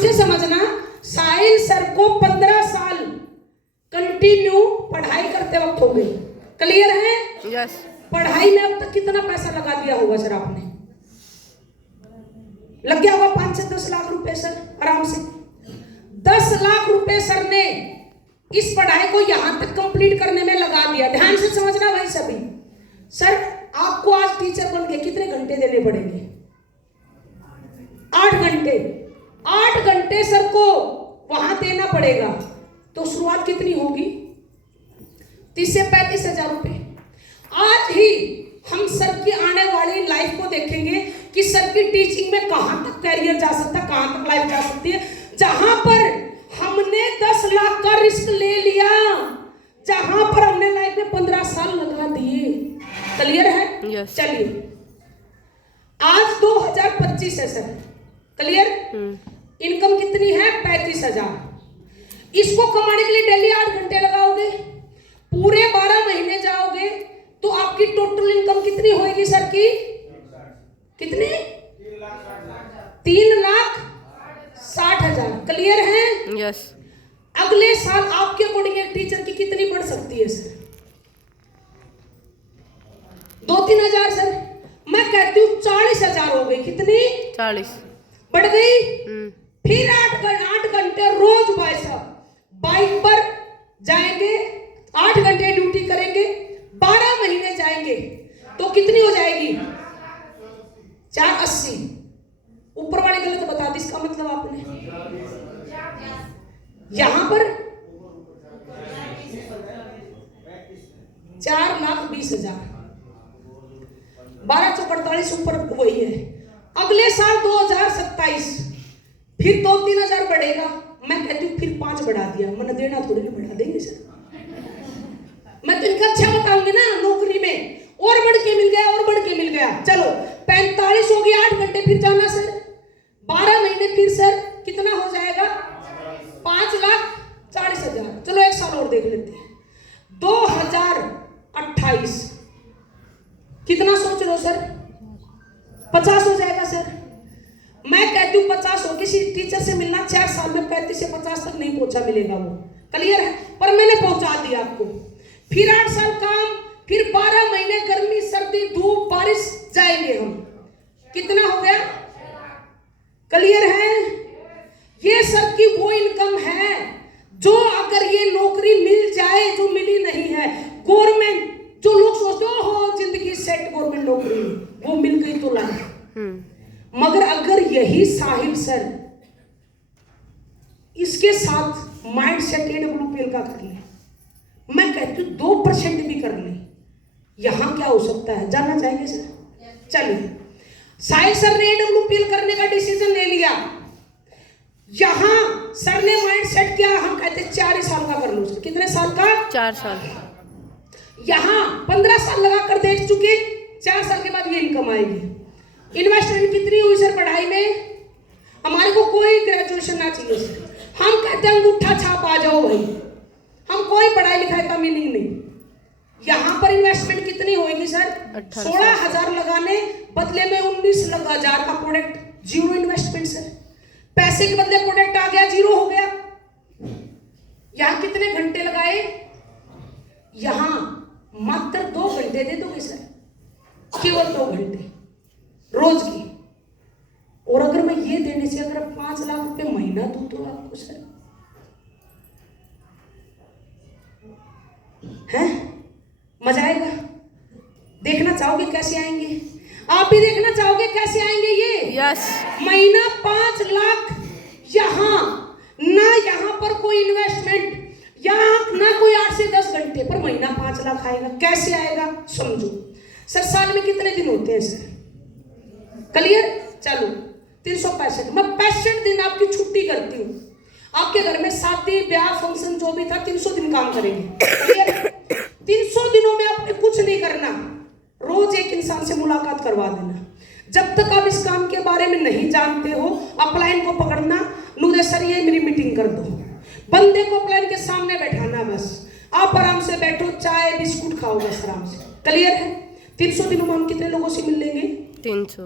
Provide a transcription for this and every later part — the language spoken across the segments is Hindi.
से समझना, साहिल सर को 15 साल कंटिन्यू पढ़ाई करते वक्त हो गए। क्लियर है? यस। पढ़ाई में अब तक कितना पैसा लगा दिया होगा सर आपने? लग गया होगा 5 से 10 लाख रुपए सर, आराम से 10 लाख रुपए सर ने इस पढ़ाई को यहां तक कंप्लीट करने में लगा दिया। ध्यान से समझना भाई सभी। सर आपको आज टीचर बन के कितने घंटे देने पड़ेंगे? 8 घंटे। 8 घंटे सर को वहां देना पड़ेगा, तो शुरुआत कितनी होगी? 30 से 35 हजार रुपए। आज ही हम सर की आने वाली लाइफ को देखेंगे कि सर की टीचिंग में कहां तक कैरियर जा सकता है, कहां तक लाइफ जा सकती है। जहां पर हमने 10 लाख का रिस्क ले लिया, जहां पर हमने लाइफ में 15 साल लगा दिए। क्लियर है? yes. चलिए आज 2025 है सर। क्लियर? इनकम कितनी है? 35,000। इसको कमाने के लिए डेली 8 घंटे लगाओगे, पूरे 12 महीने जाओगे, तो आपकी टोटल इनकम कितनी होगी सर की? कितनी? 3,60,000। क्लियर है? यस। अगले साल आपके अकॉर्डिंग एक टीचर की कितनी बढ़ सकती है सर? 2-3 हजार सर। मैं कहती हूँ 40,000 हो गई। कितनी? 40 बढ़ गई। फिर 8 घंटे रोज भाई साहब बाइक पर जाएंगे, 8 घंटे ड्यूटी करेंगे, 12 महीने जाएंगे, तो कितनी हो जाएगी? 480। ऊपर वाले गलत बता दी, इसका मतलब आपने यहां पर 4,20,000। 12 × 48 ऊपर वही है। अगले साल 2027 फिर 2-3 हजार बढ़ेगा। मैं कहती हूँ फिर 5 बढ़ा दिया, मैंने देना थोड़ी ना बढ़ा देंगे सर। मैं तो इनका अच्छा बताऊंगी ना, नौकरी में और बढ़ के मिल गया, और बढ़ के मिल गया। चलो 45 हो गया, 8 घंटे फिर जाना सर, 12 महीने फिर सर कितना हो जाएगा? 5,40,000। चलो एक साल और देख लेते हैं। 2028 कितना सोच रहे हो सर? 50 हो जाएगा सर। मैं कहती हूँ 50 हो। किसी टीचर से मिलना 4 साल में 35 से 50 तक नहीं पहुंचा मिलेगा वो। क्लियर है? पर मैंने पहुंचा दिया आपको। फिर 8 साल काम, फिर 12 महीने गर्मी सर्दी धूप बारिश जाएंगे हम। कितना हो गया? क्लियर है? ये सर की वो इनकम है जो अगर ये नौकरी मिल जाए, जो मिली नहीं है गवर्नमेंट, जो लोग सोचते हो जिंदगी सेट गवर्नमेंट नौकरी, वो मिल गई तो लाइफ। मगर अगर यही साहिल सर इसके साथ माइंड सेट AWPL का कर ले, मैं कहती हूँ 2% भी कर ले, यहां क्या हो सकता है? जानना चाहेंगे सर? चलिए साहिल सर ने AWPL करने का डिसीजन ले लिया। यहां सर ने माइंड सेट किया, हम कहते 4 साल का कर लो सर। कितने साल का? 4 साल। यहां 15 साल लगा कर देख चुके, 4 साल के बाद ये इनकम आएगी। इन्वेस्टमेंट कितनी हुई सर पढ़ाई में? हमारे को कोई ग्रेजुएशन ना चाहिए सर, हम कहते हैं अंगूठा छाप आ जाओ भाई, हम कोई पढ़ाई लिखाई का मीनिंग नहीं। यहां पर इन्वेस्टमेंट कितनी होगी सर? 16,000 लगाने, बदले में 19,000 का प्रोडक्ट। Zero investment sir. पैसे के बदले प्रोडक्ट आ गया, जीरो हो गया। यहां कितने घंटे लगाए? यहां मात्र 2 घंटे दे दोगे सर, केवल 2 घंटे रोज की। और अगर मैं ये देने से अगर 5 लाख रुपए महीना दूं तो आपको सर है मजा आएगा? देखना चाहोगे कैसे आएंगे? आप भी देखना चाहोगे कैसे आएंगे ये? यस। महीना 5 लाख, यहां ना, यहां पर कोई इन्वेस्टमेंट, यहां ना कोई 8 से 10 घंटे पर महीना 5 लाख आएगा। कैसे आएगा समझो सर। साल में कितने दिन होते हैं सर? क्लियर? चलो 365। मैं 65 दिन आपकी छुट्टी करती हूँ। आपके घर में शादी ब्याह फंक्शन जो भी था 300 दिन काम करेंगे। क्लियर? 300 दिनों में आपने कुछ नहीं करना, रोज एक इंसान से मुलाकात करवा देना। जब तक आप इस काम के बारे में नहीं जानते हो, अपलाइन को पकड़ना, नूरे सर ये मेरी मीटिंग कर दो, बंदे को अपलाइन के सामने बैठाना, बस आप आराम से बैठो, चाय बिस्कुट खाओ बस आराम से। क्लियर है? 300 दिनों में हम कितने लोगों से मिल लेंगे? 300।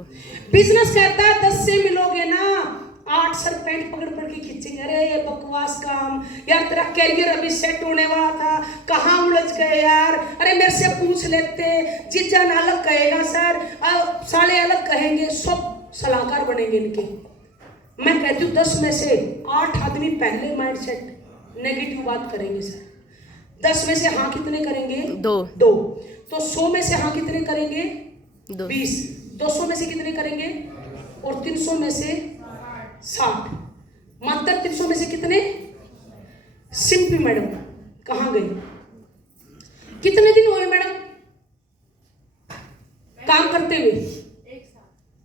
बिजनेस कहता है 10 से मिलोगे ना 8 सर पैंट पकड़ पकड़ के खींचेंगे, अरे ये बकवास काम यार, तेरा कैरियर अभी सेट होने वाला था, कहाँ उलझ गए यार, अरे मेरे से पूछ लेते, जीजान अलग कहेगा सर, साले अलग कहेंगे, सब सलाहकार बनेंगे इनके। मैं कहती हूँ 10 में से 8 आदमी पहले माइंड सेट नेगेटिव बात करेंगे सर। 10 में से हाँ कितने करेंगे? 2। तो 100 में से हाँ कितने करेंगे? 20। 200 में से कितने करेंगे? और 300 में से 60। मात्र 300 में से कितने? सिंपी मैडम कहाँ गई? कितने दिन हुए मैडम काम करते हुए?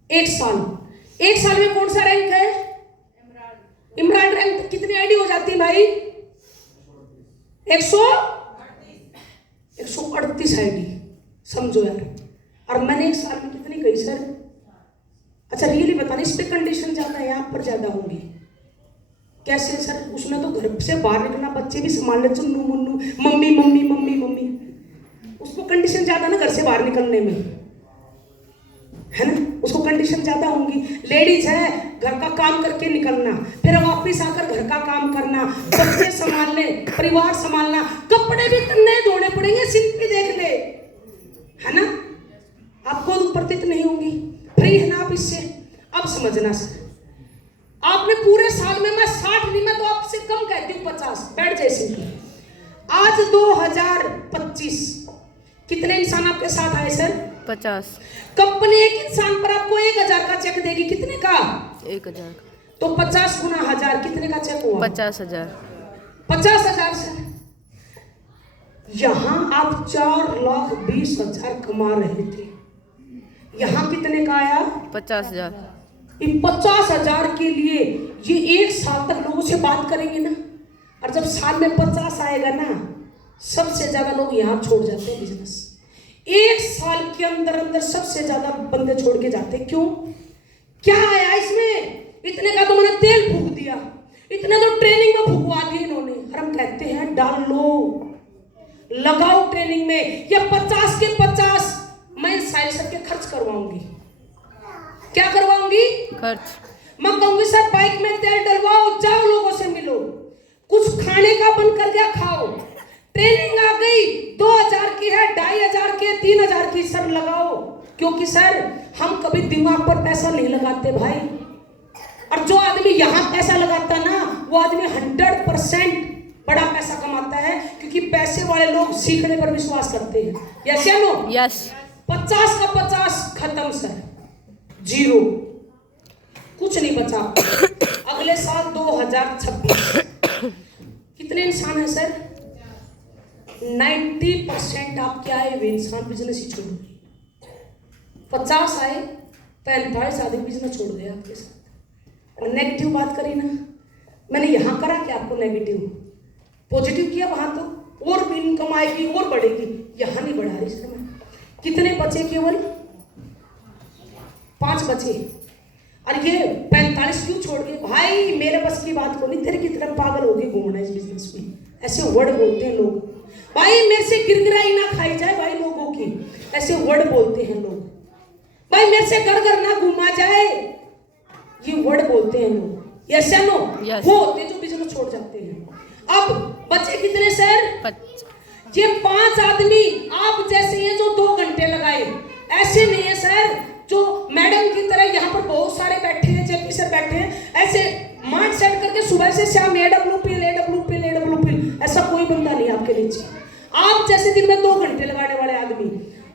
1 साल। 1 साल में कौन सा रैंक है? इमरान रैंक। कितनी आईडी हो जाती है भाई? 138 आईडी, समझो यार। और मैंने 1 साल में कितनी गई सर? अच्छा रियली बताना, इस पे कंडीशन ज्यादा है, आप पर ज्यादा होंगी। कैसे सर? उसमें तो घर से बाहर निकलना, बच्चे भी संभाल ले, Chunnu Munnu, mummy mummy mummy mummy, उसको कंडीशन ज्यादा ना घर से बाहर निकलने में, है ना? उसको कंडीशन ज्यादा होंगी। लेडीज है, घर का काम करके निकलना, फिर वापिस आकर घर का काम करना, बच्चे संभालने, परिवार संभालना, कपड़े भी नए धोने पड़ेंगे, सिंपली देख ले, है ना? आपको उपस्थित नहीं होंगी, फ्री है ना आप इससे। अब समझना सर, आपने पूरे साल में, मैं 60 नहीं, मैं तो आपसे कम कहती हूँ 50, बैठ जाए सिंपली। आज 2025, कितने इंसान आपके साथ आए सर? 50। कंपनी एक इंसान पर आपको 1000 का चेक देगी, कितने का? 1000। तो 50 गुना 1000 कितने का चेक हुआ? 50,000। 50,000 सर। यहां आप 4,20,000 कमा रहे थे, यहां कितने का आया? 50,000। 50,000 के लिए ये 1 साल तक लोगों से बात करेंगे ना, और जब साल में 50 आएगा ना, सबसे ज्यादा लोग यहां छोड़ जाते हैं बिजनेस। 1 साल के अंदर अंदर सबसे ज्यादा बंदे छोड़ के जाते हैं। क्यों? क्या आया इसमें? इतने का तो मैंने तेल फूक दिया, इतने तो ट्रेनिंग में फूकवा दिए इन्होंने। और हम कहते हैं डाल लो, लगाओ ट्रेनिंग में। ये 50 के 50 मैं साहिल सर के खर्च करवाऊंगी। क्या करवाऊंगी? खर्च। मैं कहूंगी सर बाइक में तेल डलवाओ, जाओ लोगों से मिलो, कुछ खाने का बन कर क्या खाओ। ट्रेनिंग आ गई, 2000 की है, 2500 की, 3000 की, सर लगाओ। क्योंकि सर हम कभी दिमाग पर पैसा नहीं लगाते भाई। और जो आदमी यहाँ पैसा लगाता ना, वो आदमी 100% बड़ा पैसा कमाता है, क्योंकि पैसे वाले लोग सीखने पर विश्वास करते हैं। यस या नो? यस। 50 का 50 खत्म सर, 0, कुछ नहीं बचा। अगले साल 2026 कितने इंसान है सर? 90% आप क्या है, वे इंसान बिजनेस ही छोड़ गए। 50 आए, 45 आदमी बिजनेस छोड़ गए आपके साथ। और नेगेटिव बात करी ना, मैंने यहाँ करा कि आपको नेगेटिव, पॉजिटिव किया वहां तो और भी इनकम आएगी और बढ़ेगी, यहाँ नहीं बढ़ा रही सर मैं। कितने बचे? केवल 5 बचे। और ये 45 क्यों छोड़ गए? भाई मेरे बस की बात को नहीं, तेरे की तरफ पागल हो गई घूमना इस बिजनेस में। ऐसे वर्ड बोलते हैं लोग, भाई मेरे से गिरगिराई ना खाई जाए भाई लोगों की, ऐसे वर्ड बोलते हैं लोग। भाई मेरे से घर घर ना घूमा जाए, ये वर्ड बोलते हैं लोग। यस या नो? वो होते जो बिजनेस छोड़ जाते हैं। अब बचे कितने सर? ये 5 आदमी आप जैसे ये जो 2 घंटे लगाए, ऐसे नहीं है सर जो मैडम की तरह यहाँ पर बहुत सारे बैठे हैं, जेपी सर बैठे हैं, ऐसे माइंड सेट करके सुबह से शाम AWP, ऐसा कोई बंदा नहीं आपके नीचे। आप जैसे दिन में 2 घंटे लगाने वाले आदमी,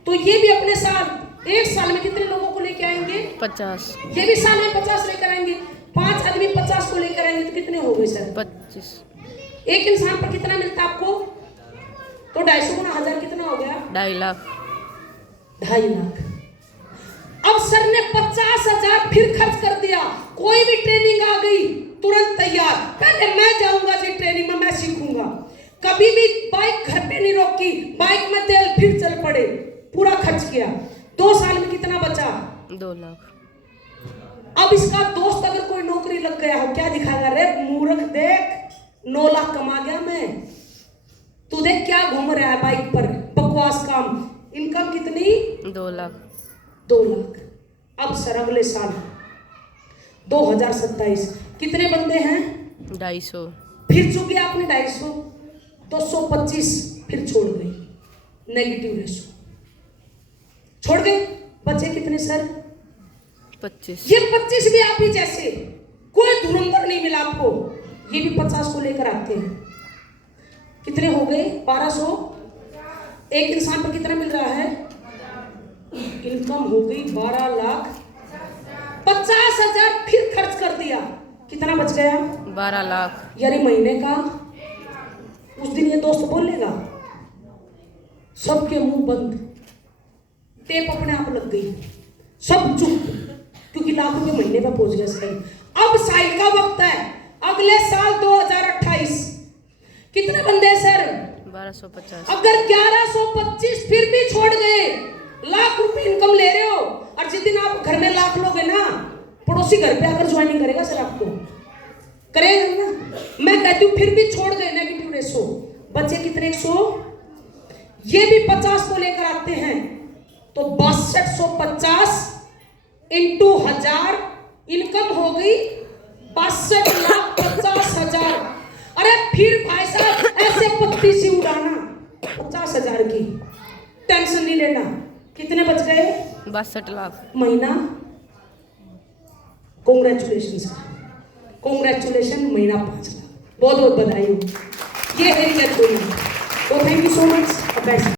तो ये भी अपने साथ 1 साल में कितने लोगों को लेके आएंगे? 50। ये भी साल में 50 लेकर आएंगे। 5 आदमी 50 को लेकर आएंगे तो कितने हो गए सर? 25। एक इंसान पर कितना मिलता है आपको? तो 250 गुना 1000 कितना हो गया? 2.5 लाख। 2.5 लाख। अब सर ने 50,000 फिर खर्च कर दिया। कोई भी ट्रेनिंग आ गई तुरंत तैयार, पहले मैं जाऊंगा जी ट्रेनिंग में, मैं सीखूंगा। कभी भी बाइक घर पे नहीं रोकी, बाइक में तेल फिर चल पड़े, पूरा खर्च किया। 2 साल में कितना बचा? 2 लाख। अब इसका दोस्त अगर कोई नौकरी लग गया हो, क्या दिखाएगा? रे मूर्ख देख, 9 लाख कमा गया मैं, तू देख क्या घूम रहा है बाइक पर, बकवास काम। इनकम कितनी? 2 लाख। 2 लाख। अब सर अगले साल 2027 कितने बंदे हैं? 250। फिर चुक गया आपने 250, 225 फिर छोड़ गई, नेगेटिव रेशो छोड़ गए। बचे कितने सर? 25। ये 25 भी आप ही जैसे, कोई धुरंधर नहीं मिला आपको, ये भी 50 को लेकर आते हैं। कितने हो गए? 1200। एक इंसान पर कितना मिल रहा है? इनकम हो गई 12 लाख 50,000, फिर खर्च कर दिया, कितना बच गया? 12 लाख। यानी महीने का। उस दिन ये दोस्त बोलेगा, सबके मुंह बंद, टेप अपने आप लग गई, सब चुप, क्योंकि लाख रुपए महीने में पहुंच गया साहिल। अब साहिल का वक्त है, अगले साल 2028 कितने बंदे सर? 1250। अगर 1125 फिर भी छोड़ गए, लाख रुपए इनकम ले रहे हो, और जिस दिन आप घर में लाख लोगे ना, पड़ोसी घर पे आकर ज्वाइनिंग करेगा सर, आपको करेगा ना। मैं कहती हूँ फिर भी छोड़ गए, नेगेटिव रेशो, बच्चे कितने? 100। ये भी 50 को लेकर आते हैं, तो 6250 इंटू 1000, इनकम हो गई 62,50,000। अरे फिर भाई साहब ऐसे पत्ती सी उड़ाना 50,000 की, टेंशन नहीं लेना। कितने बच गए? 62 लाख। महीना। कॉन्ग्रेचुलेशन सर, कॉन्ग्रेचुलेशन, महीना 5 लाख, बहुत बहुत बधाई हो। ये है रियल। तो थैंक यू सो मच।